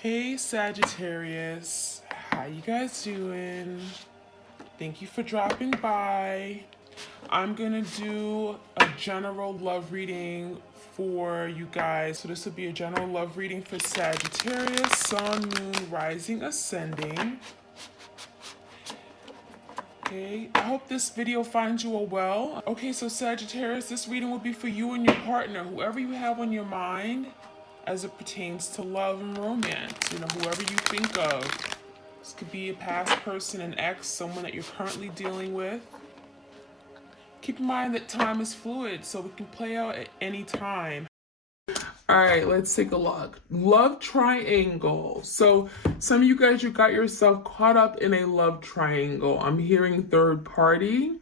Hey Sagittarius, how you guys doing? Thank you for dropping by. I'm gonna do a general love reading for you guys. So this will be a general love reading for Sagittarius, Sun, Moon, Rising, Ascending. Okay, I hope this video finds you all well. Okay, so Sagittarius, this reading will be for you and your partner, whoever you have on your mind as it pertains to love and romance. You know, whoever you think of. This could be a past person, an ex, someone that you're currently dealing with. Keep in mind that time is fluid, so it can play out at any time. All right, let's take a look. Love triangle. So some of you guys, you got yourself caught up in a love triangle. I'm hearing third party.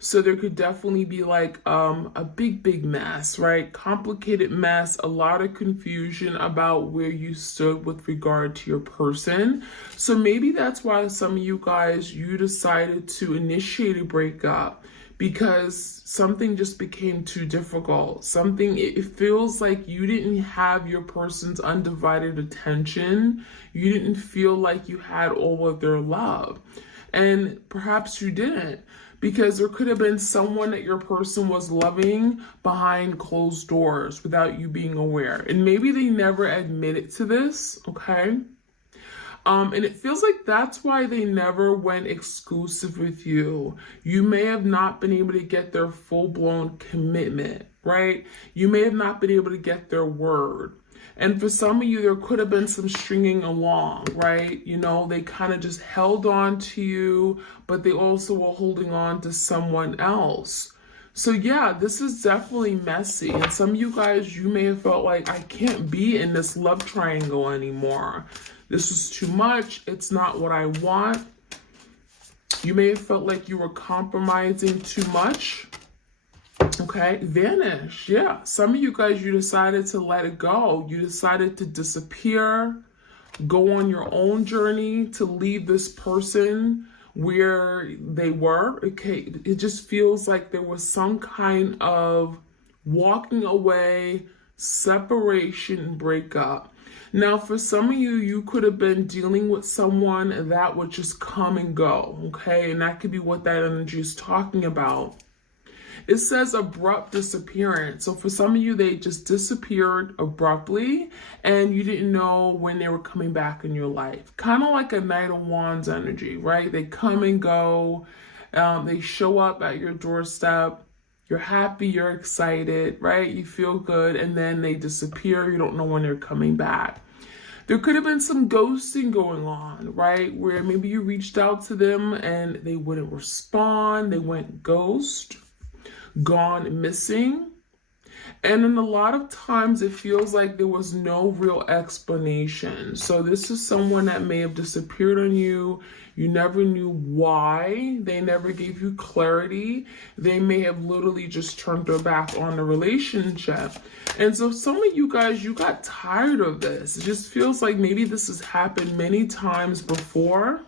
So there could definitely be like a big mess, right? Complicated mess, a lot of confusion about where you stood with regard to your person. So maybe that's why some of you guys, you decided to initiate a breakup because something just became too difficult. It feels like you didn't have your person's undivided attention. You didn't feel like you had all of their love. And perhaps you didn't, because there could have been someone that your person was loving behind closed doors without you being aware. And maybe they never admitted to this, okay? And it feels like that's why they never went exclusive with you. You may have not been able to get their full-blown commitment, right? You may have not been able to get their word. And for some of you, there could have been some stringing along, right? You know, they kind of just held on to you, but they also were holding on to someone else. So yeah, this is definitely messy. And some of you guys, you may have felt like, I can't be in this love triangle anymore. This is too much. It's not what I want. You may have felt like you were compromising too much. Okay, vanish. Yeah, some of you guys, you decided to let it go. You decided to disappear, go on your own journey, to leave this person where they were. Okay, it just feels like there was some kind of walking away, separation, breakup. Now, for some of you, you could have been dealing with someone that would just come and go, okay? And that could be what that energy is talking about. It says abrupt disappearance. So for some of you, they just disappeared abruptly and you didn't know when they were coming back in your life. Kind of like a Knight of Wands energy, right? They come and go. They show up at your doorstep. You're happy, you're excited, right? You feel good, and then they disappear. You don't know when they're coming back. There could have been some ghosting going on, right? Where maybe you reached out to them and they wouldn't respond. They went ghost, gone missing. And then a lot of times it feels like there was no real explanation. So this is someone that may have disappeared on you. You never knew why. They never gave you clarity. They may have literally just turned their back on the relationship. And so some of you guys, you got tired of this. It just feels like maybe this has happened many times before.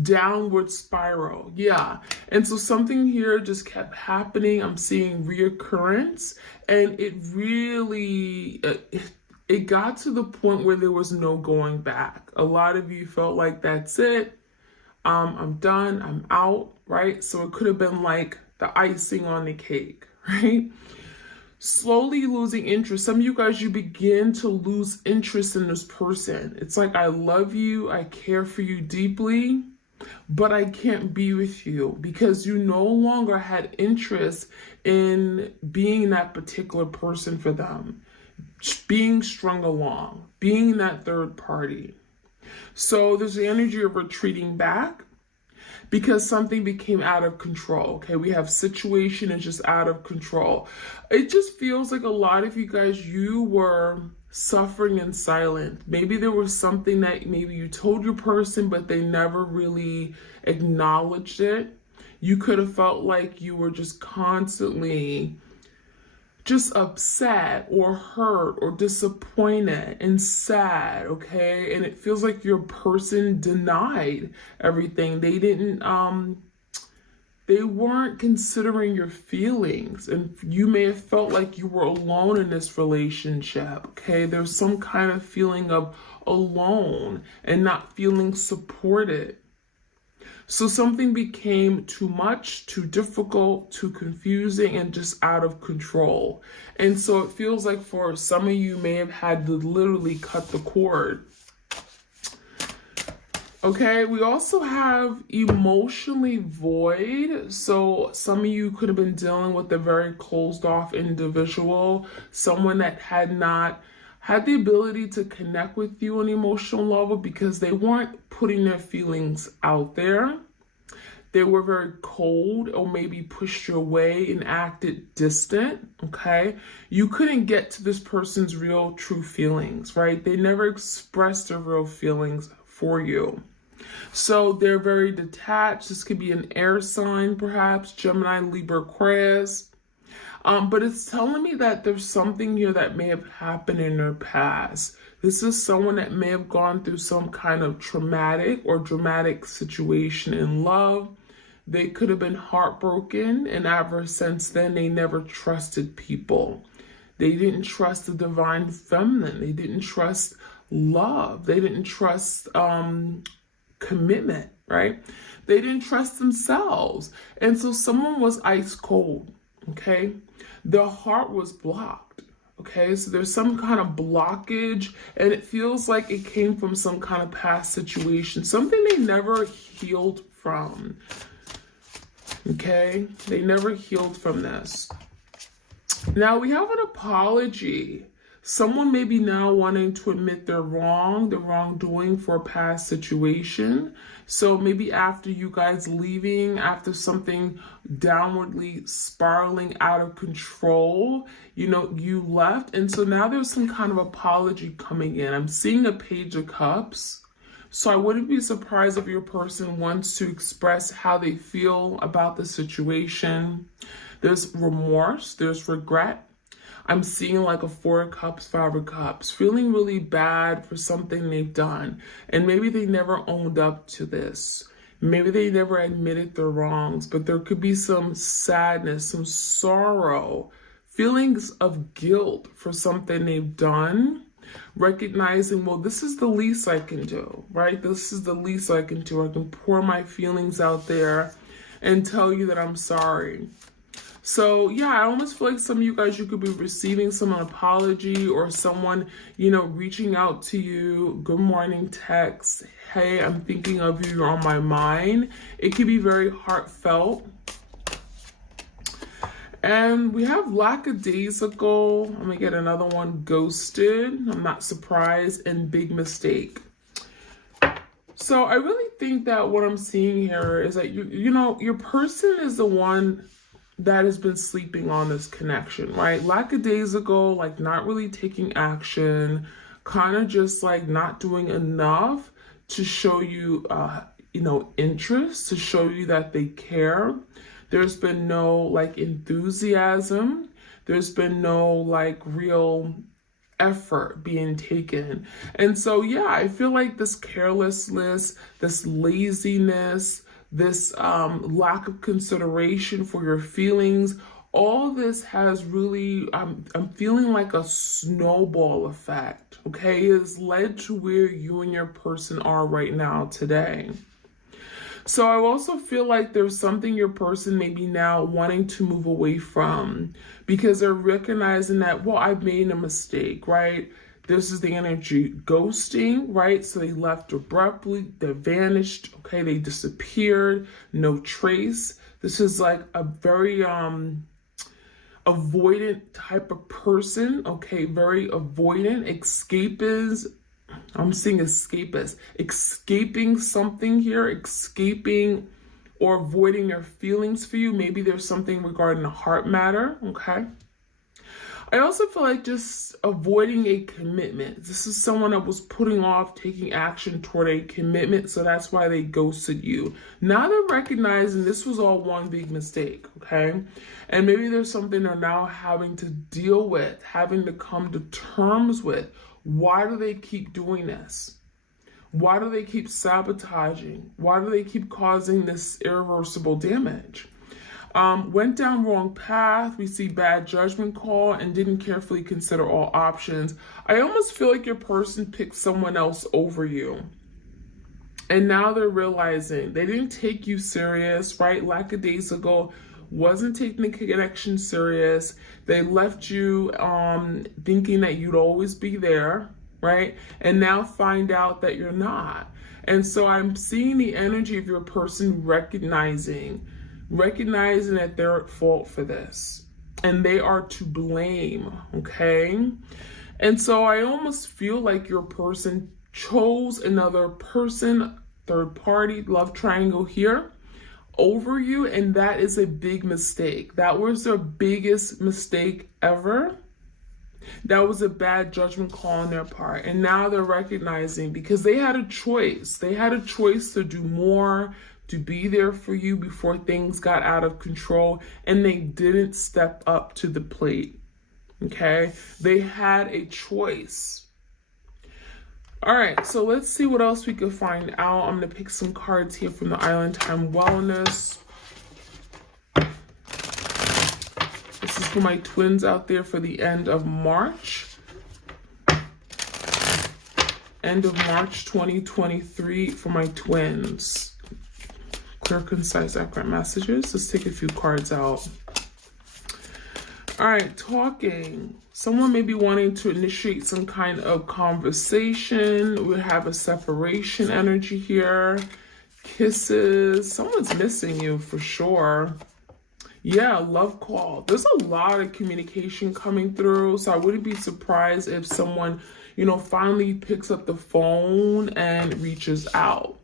Downward spiral. Yeah. And so something here just kept happening. I'm seeing reoccurrence, and it really, it got to the point where there was no going back. A lot of you felt like that's it. I'm done. I'm out. Right. So it could have been like the icing on the cake. Right. Slowly losing interest. Some of you guys, you begin to lose interest in this person. It's like, I love you. I care for you deeply, but I can't be with you, because you no longer had interest in being that particular person for them, being strung along, being that third party. So there's the energy of retreating back because something became out of control. Okay, we have situation is just out of control. It just feels like a lot of you guys, you were suffering in silence. Maybe there was something that maybe you told your person, but they never really acknowledged it. You could have felt like you were just constantly just upset or hurt or disappointed and sad, okay? And it feels like your person denied everything. They They weren't considering your feelings, and you may have felt like you were alone in this relationship, okay? There's some kind of feeling of alone and not feeling supported. So something became too much, too difficult, too confusing, and just out of control. And so it feels like for some of you may have had to literally cut the cord. Okay, we also have emotionally void. So some of you could have been dealing with a very closed off individual, someone that had not had the ability to connect with you on an emotional level because they weren't putting their feelings out there. They were very cold or maybe pushed you away and acted distant, okay? You couldn't get to this person's real, true feelings, right? They never expressed their real feelings for you. So they're very detached. This could be an air sign, perhaps, Gemini, Libra, Aquarius. But it's telling me that there's something here that may have happened in their past. This is someone that may have gone through some kind of traumatic or dramatic situation in love. They could have been heartbroken, and ever since then, they never trusted people. They didn't trust the divine feminine. They didn't trust love. They didn't trust commitment, right? They didn't trust themselves. And so someone was ice cold, okay? Their heart was blocked, okay? So there's some kind of blockage, and it feels like it came from some kind of past situation, something they never healed from, okay? They never healed from this. Now we have an apology. Someone may be now wanting to admit their wrongdoing for a past situation. So maybe after you guys leaving, after something downwardly spiraling out of control, you left. And so now there's some kind of apology coming in. I'm seeing a Page of Cups. So I wouldn't be surprised if your person wants to express how they feel about the situation. There's remorse, there's regret. I'm seeing like a 4 of Cups, 5 of Cups, feeling really bad for something they've done. And maybe they never owned up to this. Maybe they never admitted their wrongs, but there could be some sadness, some sorrow, feelings of guilt for something they've done. Recognizing, well, this is the least I can do, right? This is the least I can do. I can pour my feelings out there and tell you that I'm sorry. So yeah, I almost feel like some of you guys, you could be receiving some apology or someone, reaching out to you. Good morning text. Hey, I'm thinking of you. You're on my mind. It could be very heartfelt. And we have lackadaisical. I'm going to get another one, ghosted. I'm not surprised, and big mistake. So I really think that what I'm seeing here is that, your person is the one that has been sleeping on this connection, right? Lackadaisical, like not really taking action, kind of just like not doing enough to show you, interest, to show you that they care. There's been no like enthusiasm. There's been no like real effort being taken. And so, yeah, I feel like this carelessness, this laziness, this lack of consideration for your feelings, all this has really, I'm feeling like a snowball effect, okay? It has led to where you and your person are right now today. So I also feel like there's something your person may be now wanting to move away from because they're recognizing that, well, I've made a mistake, right? This is the energy ghosting, right? So they left abruptly, they vanished, okay? They disappeared, no trace. This is like a very avoidant type of person, okay? Very avoidant, escapist. I'm seeing escapist, escaping something here, escaping or avoiding their feelings for you. Maybe there's something regarding a heart matter, okay? I also feel like just avoiding a commitment. This is someone that was putting off taking action toward a commitment, so that's why they ghosted you. Now they're recognizing this was all one big mistake, okay? And maybe there's something they're now having to deal with, having to come to terms with. Why do they keep doing this? Why do they keep sabotaging? Why do they keep causing this irreversible damage? Went down wrong path. We see bad judgment call and didn't carefully consider all options. I almost feel like your person picked someone else over you. And now they're realizing they didn't take you serious, right? Lackadaisical, wasn't taking the connection serious. They left you thinking that you'd always be there, right? And now find out that you're not. And so I'm seeing the energy of your person recognizing that they're at fault for this. And they are to blame, okay? And so I almost feel like your person chose another person, third party, love triangle here, over you, and that is a big mistake. That was their biggest mistake ever. That was a bad judgment call on their part. And now they're recognizing, because they had a choice. They had a choice to do more, to be there for you before things got out of control, and they didn't step up to the plate. Okay? They had a choice. All right, so let's see what else we can find out. I'm going to pick some cards here from the Island Time Wellness. This is for my twins out there for the end of March. End of March 2023 for my twins. Clear, concise, accurate messages. Let's take a few cards out. All right, talking. Someone may be wanting to initiate some kind of conversation. We have a separation energy here. Kisses. Someone's missing you for sure. Yeah, love call. There's a lot of communication coming through. So I wouldn't be surprised if someone, finally picks up the phone and reaches out.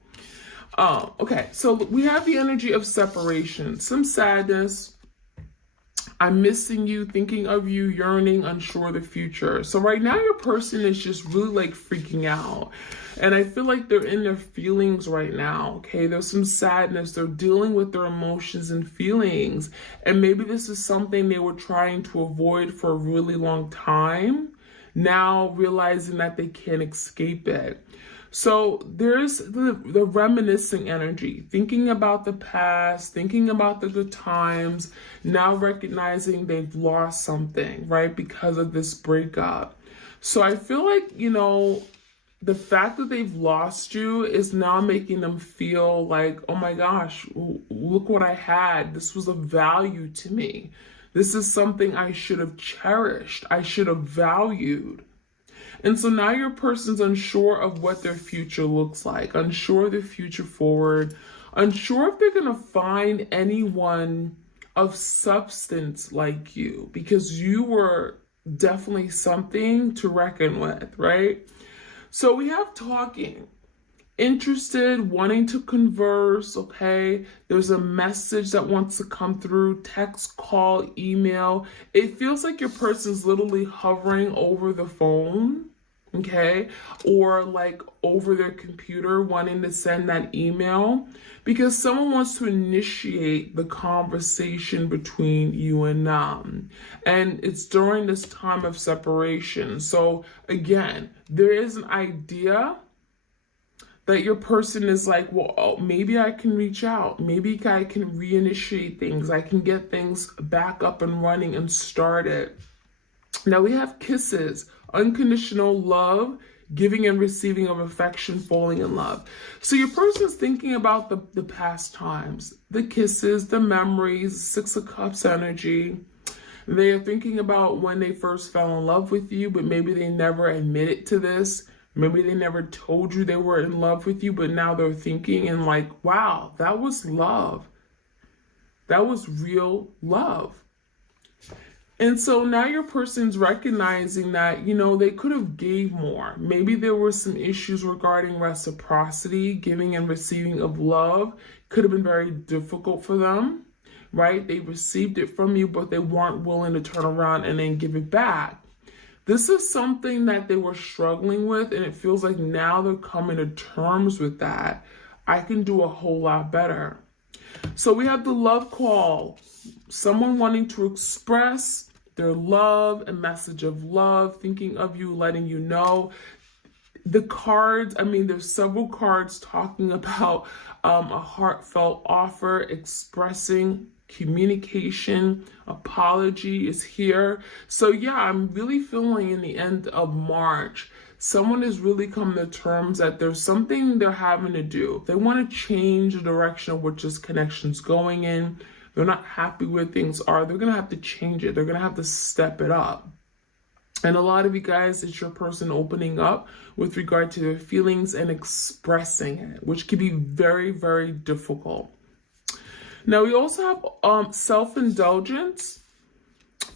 Okay, so we have the energy of separation. Some sadness. I'm missing you, thinking of you, yearning, unsure of the future. So right now your person is just really like freaking out. And I feel like they're in their feelings right now, okay? There's some sadness. They're dealing with their emotions and feelings. And maybe this is something they were trying to avoid for a really long time, now realizing that they can't escape it. So there's the reminiscing energy, thinking about the past, thinking about the good times, now recognizing they've lost something, right, because of this breakup. So I feel like, the fact that they've lost you is now making them feel like, oh my gosh, look what I had. This was of value to me. This is something I should have cherished. I should have valued. And so now your person's unsure of what their future looks like, unsure of the future forward, unsure if they're going to find anyone of substance like you, because you were definitely something to reckon with, right? So we have talking, interested, wanting to converse, okay? There's a message that wants to come through, text, call, email. It feels like your person's literally hovering over the phone, okay? Or like over their computer wanting to send that email because someone wants to initiate the conversation between you and them. And it's during this time of separation. So again, there is an idea that your person is like, well, maybe I can reach out. Maybe I can reinitiate things. I can get things back up and running and started. Now we have kisses, unconditional love, giving and receiving of affection, falling in love. So your person's thinking about the past times, the kisses, the memories, Six of Cups energy. They are thinking about when they first fell in love with you, but maybe they never admitted to this. Maybe they never told you they were in love with you, but now they're thinking and like, wow, that was love. That was real love. And so now your person's recognizing that, they could have gave more. Maybe there were some issues regarding reciprocity, giving and receiving of love. Could have been very difficult for them, right? They received it from you, but they weren't willing to turn around and then give it back. This is something that they were struggling with, and it feels like now they're coming to terms with that. I can do a whole lot better. So we have the love call. Someone wanting to express their love, a message of love, thinking of you, letting you know. The cards, there's several cards talking about a heartfelt offer, expressing communication, apology is here. So yeah, I'm really feeling in the end of March, someone is really coming to terms that there's something they're having to do. They want to change the direction of which this connection's going in. They're not happy where things are. They're going to have to change it. They're going to have to step it up. And a lot of you guys, it's your person opening up with regard to their feelings and expressing it, which can be very, very difficult. Now, we also have self-indulgence,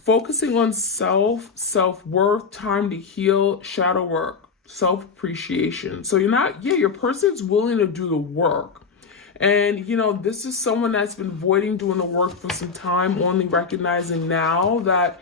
focusing on self-worth, time to heal, shadow work, self-appreciation. So your person's willing to do the work. And, this is someone that's been avoiding doing the work for some time, only recognizing now that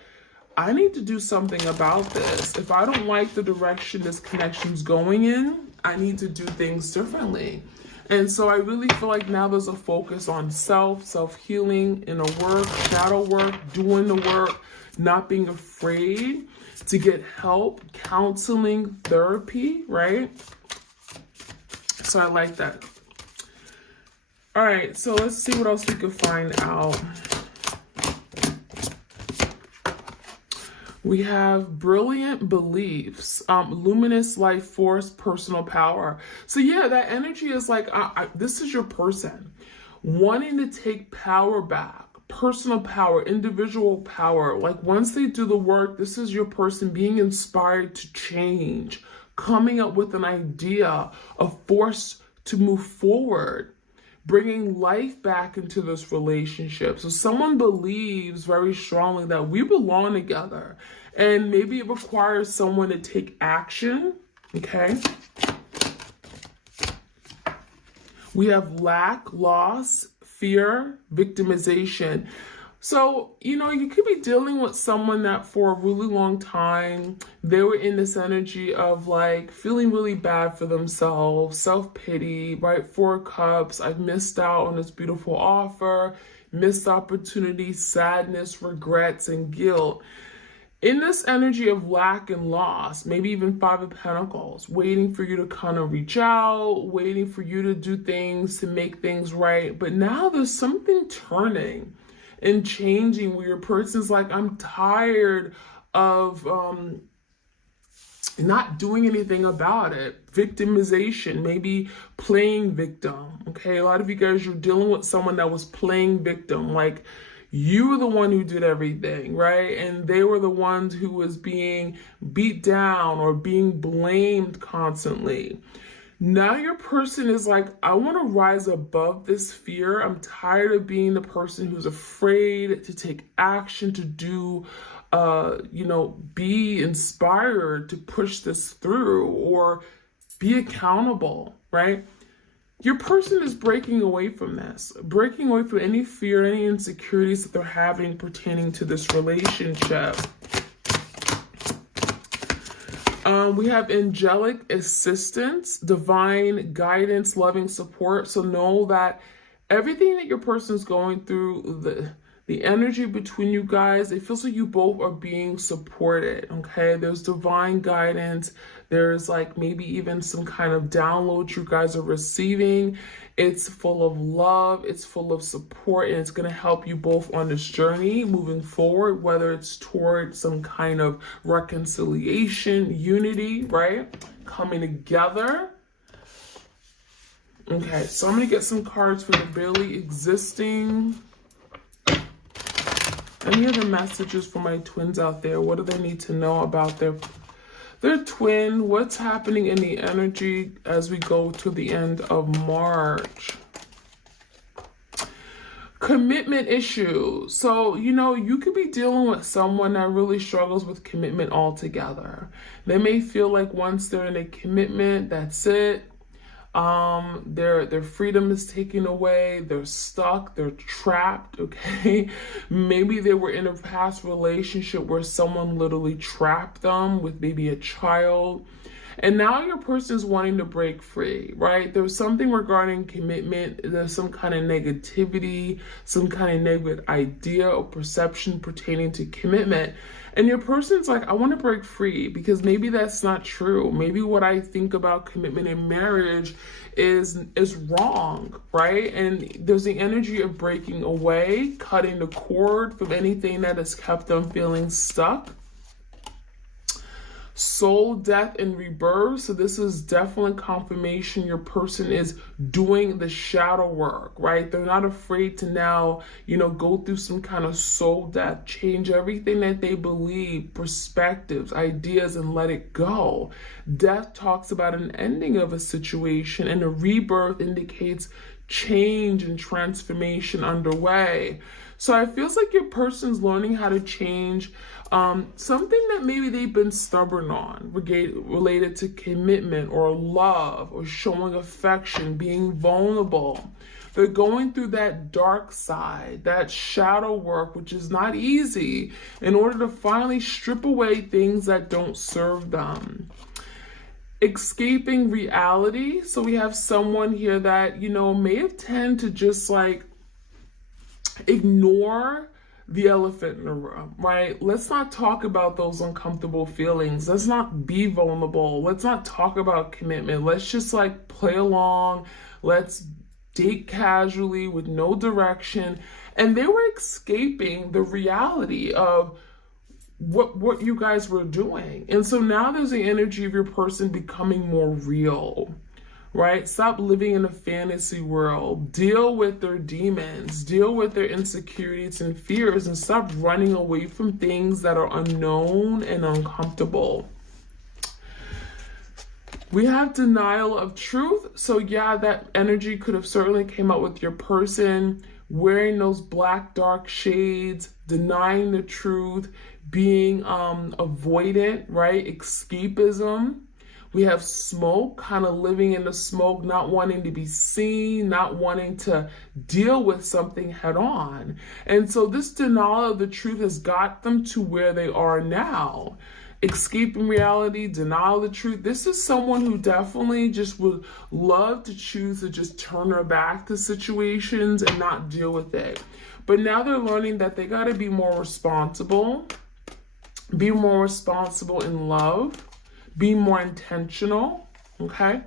I need to do something about this. If I don't like the direction this connection's going in, I need to do things differently. And so I really feel like now there's a focus on self-healing, inner work, shadow work, doing the work, not being afraid to get help, counseling, therapy, right? So I like that. All right, so let's see what else we can find out. We have brilliant beliefs, luminous life force, personal power. So yeah, that energy is like, this is your person wanting to take power back, personal power, individual power. Like once they do the work, this is your person being inspired to change, coming up with an idea, a force to move forward, bringing life back into this relationship. So someone believes very strongly that we belong together, and maybe it requires someone to take action, okay? We have lack, loss, fear, victimization. So, you could be dealing with someone that for a really long time, they were in this energy of like feeling really bad for themselves, self-pity, right? 4 cups, I've missed out on this beautiful offer, missed opportunity, sadness, regrets, and guilt. In this energy of lack and loss, maybe even 5 of Pentacles, waiting for you to kind of reach out, waiting for you to do things to make things right. But now there's something turning and changing where your person's like, I'm tired of not doing anything about it. Victimization, maybe playing victim. Okay, a lot of you guys, you're dealing with someone that was playing victim. Like you were the one who did everything, right? And they were the ones who was being beat down or being blamed constantly. Now your person is like, I want to rise above this fear. I'm tired of being the person who's afraid to take action, to do, be inspired to push this through or be accountable, right? Your person is breaking away from this, breaking away from any fear, any insecurities that they're having pertaining to this relationship. We have angelic assistance, divine guidance, loving support. So know that everything that your person is going through, the energy between you guys, it feels like you both are being supported, okay? There's divine guidance. There's like maybe even some kind of download you guys are receiving. It's full of love. It's full of support, and it's going to help you both on this journey moving forward, whether it's toward some kind of reconciliation, unity, right? Coming together. Okay, so I'm going to get some cards for the barely existing. Any other messages for my twins out there? What do they need to know about their twin? What's happening in the energy as we go to the end of March? Commitment issues. So, you could be dealing with someone that really struggles with commitment altogether. They may feel like once they're in a commitment, that's it. Their freedom is taken away. They're stuck. They're trapped. Okay. Maybe they were in a past relationship where someone literally trapped them with maybe a child. And now your person is wanting to break free, right? There's something regarding commitment. There's some kind of negativity, some kind of negative idea or perception pertaining to commitment. And your person's like, I want to break free because maybe that's not true. Maybe what I think about commitment in marriage is wrong, right? And there's the energy of breaking away, cutting the cord from anything that has kept them feeling stuck. Soul, death, and rebirth. So this is definitely confirmation your person is doing the shadow work, right? They're not afraid to now, go through some kind of soul death, change everything that they believe, perspectives, ideas, and let it go. Death talks about an ending of a situation, and a rebirth indicates change and transformation underway. So it feels like your person's learning how to change something that maybe they've been stubborn on, related to commitment or love or showing affection, being vulnerable. They're going through that dark side, that shadow work, which is not easy, in order to finally strip away things that don't serve them. Escaping reality. So we have someone here that, may have tended to just ignore the elephant in the room, right? Let's not talk about those uncomfortable feelings. Let's not be vulnerable. Let's not talk about commitment. Let's just play along. Let's date casually with no direction. And they were escaping the reality of what you guys were doing. And so now there's the energy of your person becoming more real, right? Stop living in a fantasy world. Deal with their demons. Deal with their insecurities and fears, and stop running away from things that are unknown and uncomfortable. We have denial of truth. So yeah, that energy could have certainly came up with your person wearing those black dark shades, denying the truth, being avoidant, right? Escapism. We have smoke, kind of living in the smoke, not wanting to be seen, not wanting to deal with something head on. And so this denial of the truth has got them to where they are now. Escaping reality, denial of the truth. This is someone who definitely just would love to choose to just turn their back to situations and not deal with it. But now they're learning that they got to be more responsible in love, be more intentional, okay?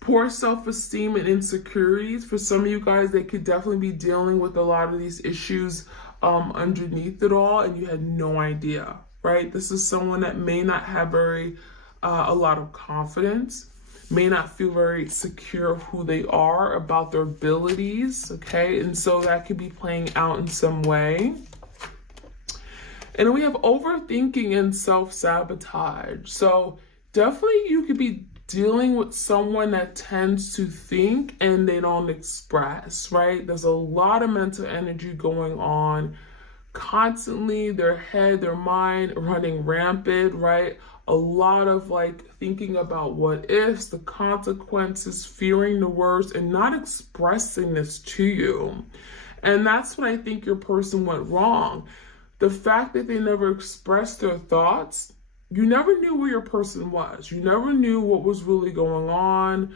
Poor self-esteem and insecurities. For some of you guys, they could definitely be dealing with a lot of these issues underneath it all, and you had no idea, right? This is someone that may not have a lot of confidence, may not feel very secure of who they are, about their abilities, okay? And so that could be playing out in some way. And then we have overthinking and self-sabotage. So definitely you could be dealing with someone that tends to think and they don't express, right? There's a lot of mental energy going on constantly, their head, their mind running rampant, right? A lot of thinking about what ifs, the consequences, fearing the worst, and not expressing this to you. And that's when I think your person went wrong. The fact that they never expressed their thoughts, you never knew where your person was. You never knew what was really going on,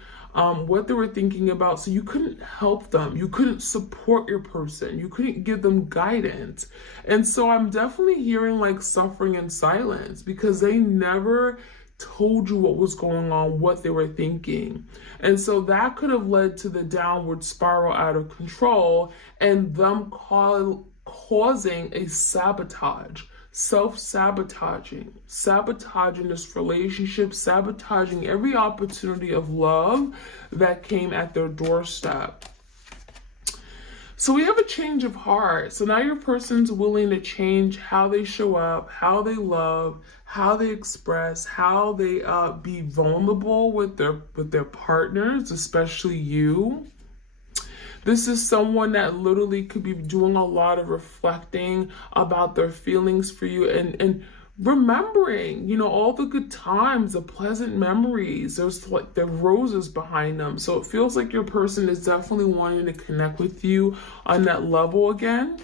what they were thinking about. So you couldn't help them. You couldn't support your person. You couldn't give them guidance. And so I'm definitely hearing suffering in silence because they never told you what was going on, what they were thinking. And so that could have led to the downward spiral out of control and them causing a sabotage, self-sabotaging, sabotaging this relationship, sabotaging every opportunity of love that came at their doorstep. So we have a change of heart. So now your person's willing to change how they show up, how they love, how they express, how they be vulnerable with their partners, especially you. This is someone that literally could be doing a lot of reflecting about their feelings for you and remembering, all the good times, the pleasant memories. There's the roses behind them. So it feels like your person is definitely wanting to connect with you on that level again.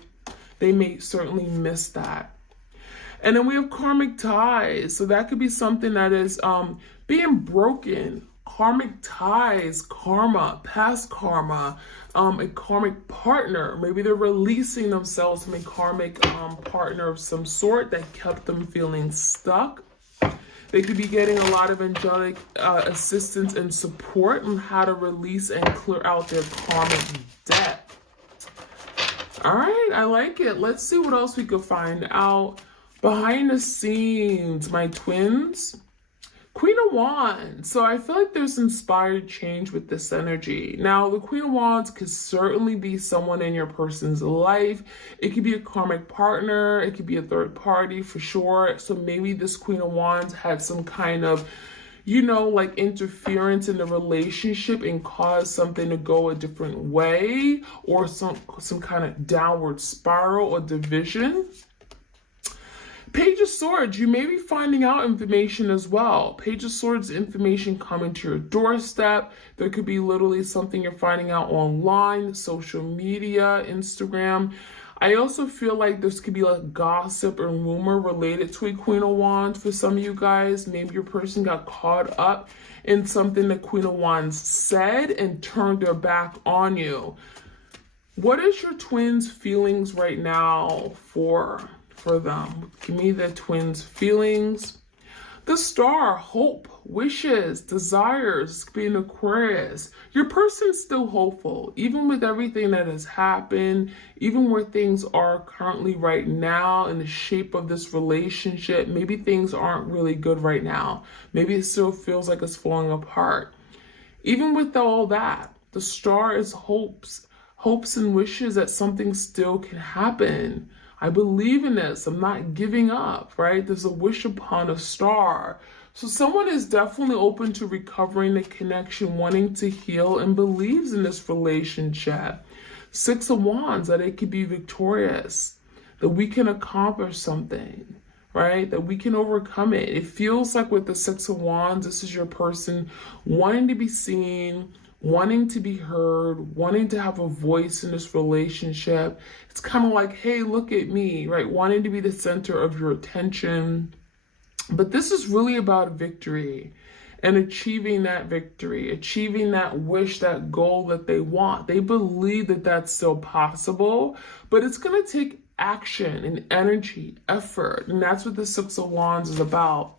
They may certainly miss that. And then we have karmic ties. So that could be something that is being broken, karmic ties, karma, past karma, a karmic partner. Maybe they're releasing themselves from a karmic partner of some sort that kept them feeling stuck. They could be getting a lot of angelic assistance and support on how to release and clear out their karmic debt. All right, I like it. Let's see what else we could find out. Behind the scenes, my twins. Queen of Wands. So I feel like there's inspired change with this energy. Now, the Queen of Wands could certainly be someone in your person's life. It could be a karmic partner. It could be a third party for sure. So maybe this Queen of Wands had some kind of, you know, like interference in the relationship and caused something to go a different way, or some kind of downward spiral or division. Page of Swords, you may be finding out information as well. Page of Swords, information coming to your doorstep. There could be literally something you're finding out online, social media, Instagram. I also feel like this could be like gossip or rumor related to a Queen of Wands for some of you guys. Maybe your person got caught up in something the Queen of Wands said and turned their back on you. What is your twins' feelings right now for them? Give me the twins' feelings. The Star, hope, wishes, desires, being Aquarius. Your person's still hopeful, even with everything that has happened, even where things are currently right now in the shape of this relationship. Maybe things aren't really good right now. Maybe it still feels like it's falling apart. Even with all that, the Star is hopes and wishes that something still can happen. I believe in this. I'm not giving up, right? There's a wish upon a star. So someone is definitely open to recovering the connection, wanting to heal, and believes in this relationship. Six of Wands, that it could be victorious, that we can accomplish something, right? That we can overcome it. It feels like with the Six of Wands, this is your person wanting to be seen, wanting to be heard, wanting to have a voice in this relationship. It's kind of like, hey, look at me, right? Wanting to be the center of your attention. But this is really about victory and achieving that victory, achieving that wish, that goal that they want. They believe that that's still possible, but it's going to take action and energy, effort. And that's what the Six of Wands is about.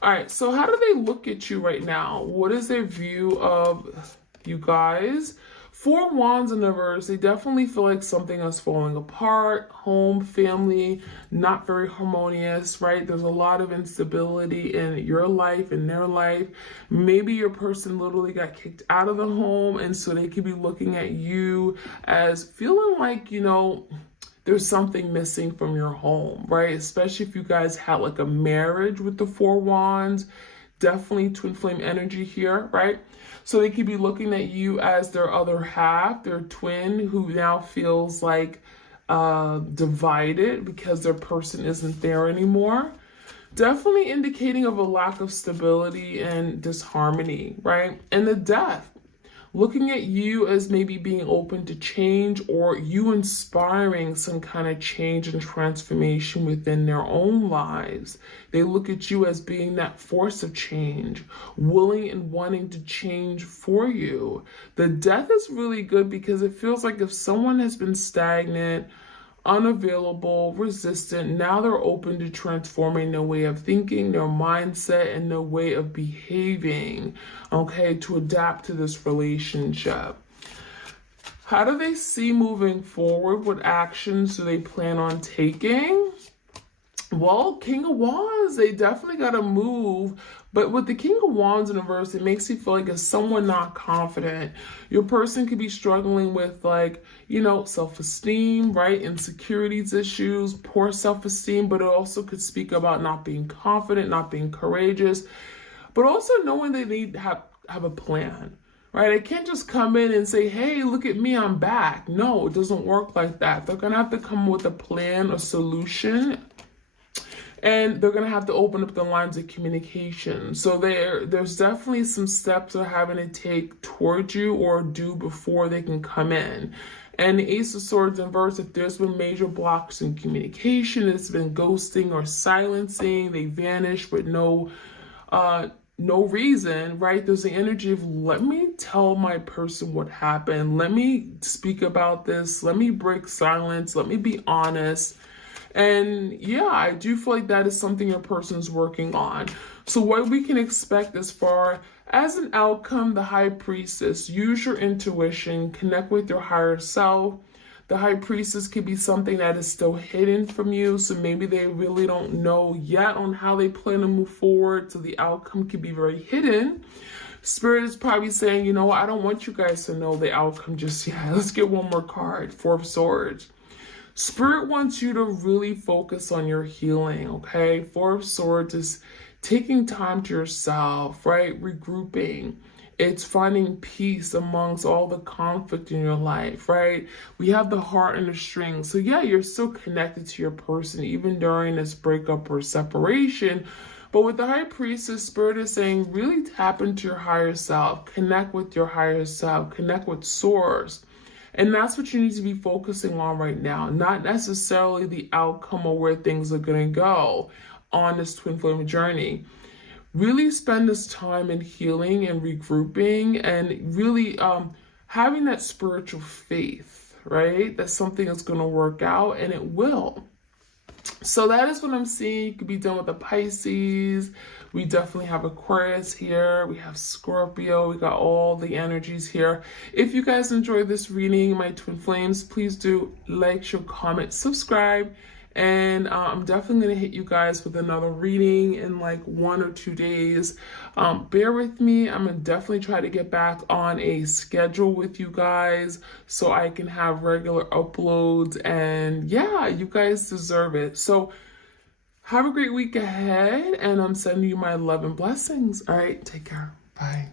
All right, so how do they look at you right now? What is their view of you guys? Four Wands in the reverse, they definitely feel like something is falling apart. Home, family, not very harmonious, right? There's a lot of instability in your life, in their life. Maybe your person literally got kicked out of the home, and so they could be looking at you as feeling like, you know, there's something missing from your home, right? Especially if you guys had like a marriage with the Four Wands. Definitely twin flame energy here, right? So they could be looking at you as their other half, their twin, who now feels like divided because their person isn't there anymore. Definitely indicating of a lack of stability and disharmony, right? And the Death. Looking at you as maybe being open to change, or you inspiring some kind of change and transformation within their own lives. They look at you as being that force of change, willing and wanting to change for you. The Death is really good because it feels like if someone has been stagnant, unavailable, resistant, now they're open to transforming their way of thinking, their mindset, and their way of behaving, okay, to adapt to this relationship. How do they see moving forward? What actions do they plan on taking? Well, King of Wands, they definitely got to move. But with the King of Wands in reverse, it makes you feel like it's someone not confident. Your person could be struggling with, like, you know, self-esteem, right? Insecurities issues, poor self-esteem, but it also could speak about not being confident, not being courageous, but also knowing they need to have a plan, right? I can't just come in and say, hey, look at me, I'm back. No, it doesn't work like that. They're going to have to come with a plan, a solution, and they're going to have to open up the lines of communication. So there's definitely some steps they're having to take towards you or do before they can come in. And the Ace of Swords in reverse, if there's been major blocks in communication, it's been ghosting or silencing, they vanish with no no reason, right? There's the energy of, let me tell my person what happened. Let me speak about this. Let me break silence. Let me be honest. And yeah, I do feel like that is something your person's working on. So what we can expect as far as an outcome, the High Priestess, use your intuition, connect with your higher self. The High Priestess could be something that is still hidden from you. So maybe they really don't know yet on how they plan to move forward. So the outcome could be very hidden. Spirit is probably saying, you know what, I don't want you guys to know the outcome just yet. Let's get one more card, Four of Swords. Spirit wants you to really focus on your healing, okay? Four of Swords is taking time to yourself, right? Regrouping. It's finding peace amongst all the conflict in your life, right? We have the heart and the string. So yeah, you're still connected to your person, even during this breakup or separation. But with the High Priestess, Spirit is saying, really tap into your higher self, connect with your higher self, connect with Source. And that's what you need to be focusing on right now, not necessarily the outcome or where things are going to go on this twin flame journey. Really spend this time in healing and regrouping and really having that spiritual faith, right? That something is going to work out, and it will. So that is what I'm seeing. You could be done with the Pisces. We definitely have Aquarius here. We have Scorpio. We got all the energies here. If you guys enjoyed this reading, my twin flames, please do like, share, comment, subscribe. And I'm definitely going to hit you guys with another reading in like 1 or 2 days. Bear with me. I'm going to definitely try to get back on a schedule with you guys so I can have regular uploads. And yeah, you guys deserve it. So have a great week ahead. And I'm sending you my love and blessings. All right, take care. Bye.